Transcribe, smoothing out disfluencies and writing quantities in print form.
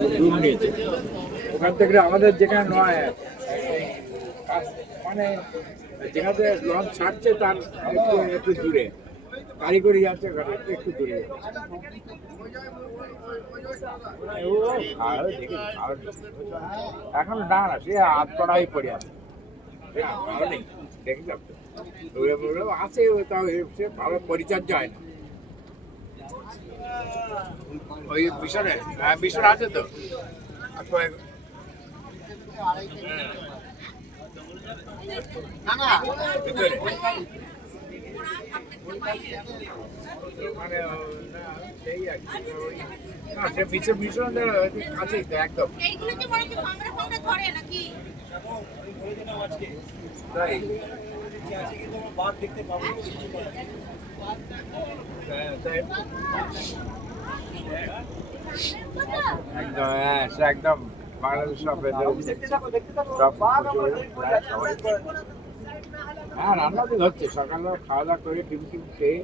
room নিয়েছে ওখান থেকে আমাদের যেখানে নয় মানে যেখানে লঞ্চ ছাড়ছে তার একটু একটু দূরে কারিগরি যাচ্ছে একটু একটু দূরে এখন না না সে হাত পড়াই পড়ে আছে ভালো নেই দেখে যাচ্ছে আছে তাও সে ভালো পরিচর্যা হয় না ওই মিশনে হ্যাঁ মিশন আছে তো ভিতরে মানে সেই আর কি না সে মিশন মিশন কাছেই তো একদম তাই একদম হ্যাঁ সে একদম বাংলাদেশ সব হ্যাঁ রান্না তো হচ্ছে সকালে খাওয়া দাওয়া করে টিফিন খেয়ে